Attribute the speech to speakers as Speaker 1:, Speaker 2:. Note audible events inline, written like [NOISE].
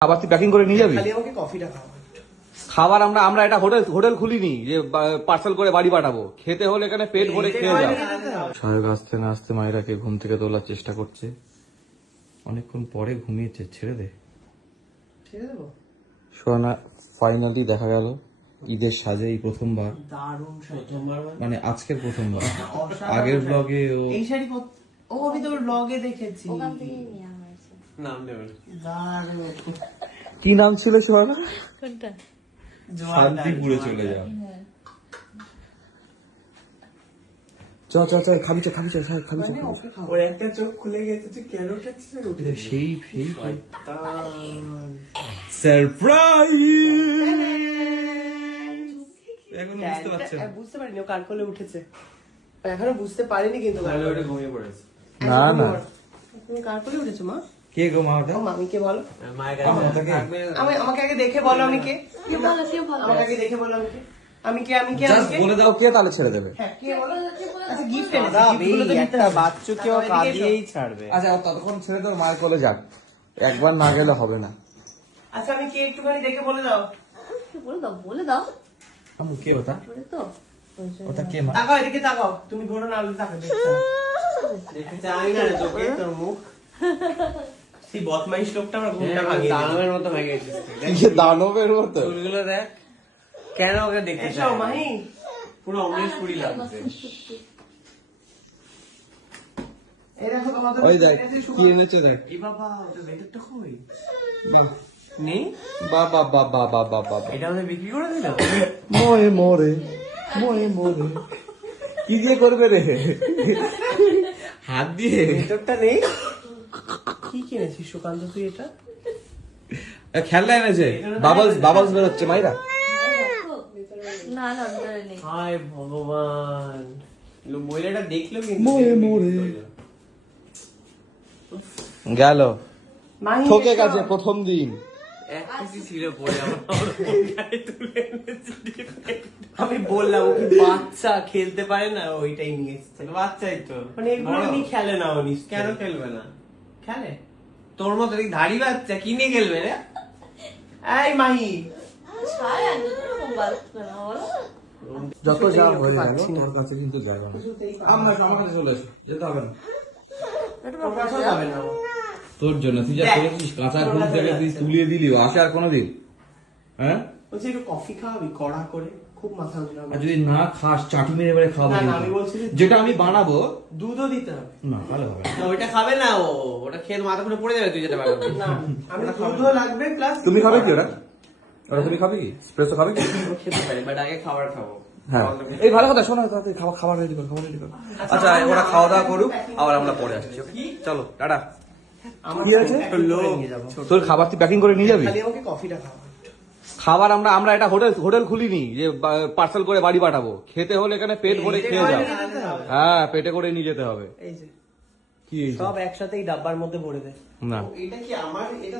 Speaker 1: আবার তুই প্যাকিং করে নিয়ে যাবি?
Speaker 2: খালি আমাকে কফিটা খাওয়া।
Speaker 1: খাবার আমরা আমরা একটা হোটেল হোটেল খুলিনি যে পার্সেল করে বাড়ি পাঠাবো। খেতে হলে এখানে পেট ভরে খেয়ে যাও। সাহেব আসতে না আসতে মায়েরাকে ঘুম থেকে তোলার চেষ্টা করছে। অনেকক্ষণ পরে ঘুমিয়েছে ছেড়ে দে।
Speaker 2: ছেড়ে দেবো?
Speaker 1: সোনা ফাইনালি দেখা গেল। ঈদের সাজে এই প্রথমবার। মানে? আজকের প্রথমবার। আগের ব্লগে ও
Speaker 2: এই শাড়ি ও আমি তোর ব্লগে দেখেছি।
Speaker 3: নাম নেবেন।
Speaker 1: কি নাম ছিল সোনা
Speaker 4: কোনটা?
Speaker 1: শান্তিপুরে চলে যাও। চ চ চ খাবি চ খাবি চ সাহেব খাবি চ
Speaker 2: ওর একটা চোখ খুলে গেছে তুই কেন উঠেছিস উঠে
Speaker 1: সেই সেই সারপ্রাইজ এখন বুঝতে পারছেন।
Speaker 2: হ্যাঁ, বুঝতে পারিনি ও কার কোলে উঠেছে। এখনও বুঝতে পারিনি কিন্তু কার। কোলে।
Speaker 3: ঘুমিয়ে পড়েছে।
Speaker 1: না না।
Speaker 2: তুমি কার কোলে উঠেছো মা?
Speaker 1: কে গো মা ওটা?
Speaker 2: ও মামিকে বলো?
Speaker 3: মায়ের
Speaker 1: আমার
Speaker 3: কাছে
Speaker 2: আমি আমাকে আগে দেখে বলো আমি কে?
Speaker 4: ভালো কেউ ভালো
Speaker 2: আমাকে আগে দেখে বলো আমি কে? আমি কে আমি কে
Speaker 1: জাস্ট বলে দাও কে তাহলে ছেড়ে দেবে।
Speaker 2: হ্যাঁ কে বলো? আচ্ছা গিফট
Speaker 3: একটা বাচ্চাকেও কাঁদিয়েই ছাড়বে।
Speaker 1: আচ্ছা ততক্ষণ ছেড়ে দাও মায়ের কোলে যাক। একবার না গেলে হবে না।
Speaker 2: আচ্ছা আমি কে একটুখানি দেখে বলে দাও।
Speaker 4: বলে দাও বলে দাও।
Speaker 1: আমু কে ওটা?
Speaker 4: তো।
Speaker 1: ওটা কে মা?
Speaker 2: তাকাও এদিকে তাকাও। তুমি ঘোরো না আলু তাকাও দেখতে
Speaker 3: দেখতে চাই না তোকে তোর মুখ। [LAUGHS]
Speaker 2: সেই বদমাইশ লোকটা আমার ঘুমটা ভাঙিয়ে
Speaker 3: দানবের মতো হয়ে গেছিস তুই।
Speaker 1: দানবের মতো?
Speaker 3: চুলগুলো দেখ। কেন ওকে দেখতে না?
Speaker 2: মাহি।
Speaker 3: পুরো অমরেশ পুরি লাগছে
Speaker 2: এই দেখো তোমাদের
Speaker 1: ওই দেখ কি এনেছে দেখ।
Speaker 2: এই বাবা ওটা ভেতরটা কই?
Speaker 3: নেই?
Speaker 1: বাবা বাবা বাবা বাবা
Speaker 3: এটা আমাদের বিক্রি করে দিল?
Speaker 1: মরে মরে মরে মরে। কি দিয়ে করবে রে? হাত দিয়ে।
Speaker 2: ভেতরটা নেই? কি কিনেছিস সুকান্ত তুই এটা?
Speaker 1: খেলনা এনেছে বাবলস বাবলস বেরোচ্ছে মাইরা।
Speaker 4: না না নেই
Speaker 3: হায় ভগবান। মহিলাটা দেখল কিন্তু
Speaker 1: মরে মরে। গেল। ঠকে গেছে প্রথম দিন।
Speaker 2: আমি বললাম ও কি বাচ্চা খেলতে পারে না ওইটাই নিয়ে এসছে।
Speaker 3: বাচ্চাই তো।
Speaker 2: মানে এগুলো খেলে না উনি
Speaker 3: কেন খেলবে না?
Speaker 2: খেলে
Speaker 3: তোর মতো এই ধাড়ি বাচ্চা কিনে নিয়ে খেলবে রে
Speaker 2: এই মাহি।
Speaker 1: যত যা হয়ে গেল তোর কাছে কিন্তু যাবে না। আমরা আমার কাছে চলে এসো যেতে হবে না।
Speaker 2: তোর কাছেও যাবে না। ও।
Speaker 1: তোর জন্য তুই যা। করেছিস কাঁচা ঘুম থেকে তুই তুলিয়ে দিলি আসে আর কোনোদিন? হ্যাঁ?
Speaker 2: বলছি একটু কফি খাওয়াবি কড়া করে। খুব মাথা যন্ত্রণা
Speaker 1: আর যদি না খাস চাটি মেরে খাওয়াবো
Speaker 2: না, আমি বলছি
Speaker 1: যেটা আমি বানাবো
Speaker 2: দুধও দিতে হবে।
Speaker 1: না তাহলে হবে না।
Speaker 3: ওইটা খাবে না ও। ওটা খেয়ে মাথা খুলে পড়ে যাবে তুই যেটা বানাবি।
Speaker 2: না আমি দুধও লাগবে প্লাস
Speaker 1: তুমি খাবে কি ওরা ওরা তুমি খাবে কি? স্প্রেসো খাবে কি?
Speaker 3: খেতে পারি বাট আগে খাবার খাব।
Speaker 1: হ্যাঁ। এই ভালো কথা শোনো তাড়াতাড়ি খাবার খাবার রেডি করো খাবার রেডি করো। আচ্ছা ওরা খাওয়া দাওয়া করুক আবার আমরা পরে আসছি চলো টাটা।
Speaker 2: আমার
Speaker 1: কি আছে? তোর খাবার তুই প্যাকিং করে নিয়ে যাবি?
Speaker 2: খালি আমাকে কফিটা খাওয়া।
Speaker 1: খাবার আমরা আমরা এটা হোটেল হোটেল খুলিনি যে পার্সেল করে বাড়ি পাঠাবো। খেতে হলে এখানে পেট ভরে খেয়ে যাও। হ্যাঁ পেটে করে নিয়ে যেতে হবে। কি
Speaker 2: সব একসাথেই ডাব্বার মধ্যে ভরে দেয়।
Speaker 1: না।
Speaker 2: এটা কি আমার? এটা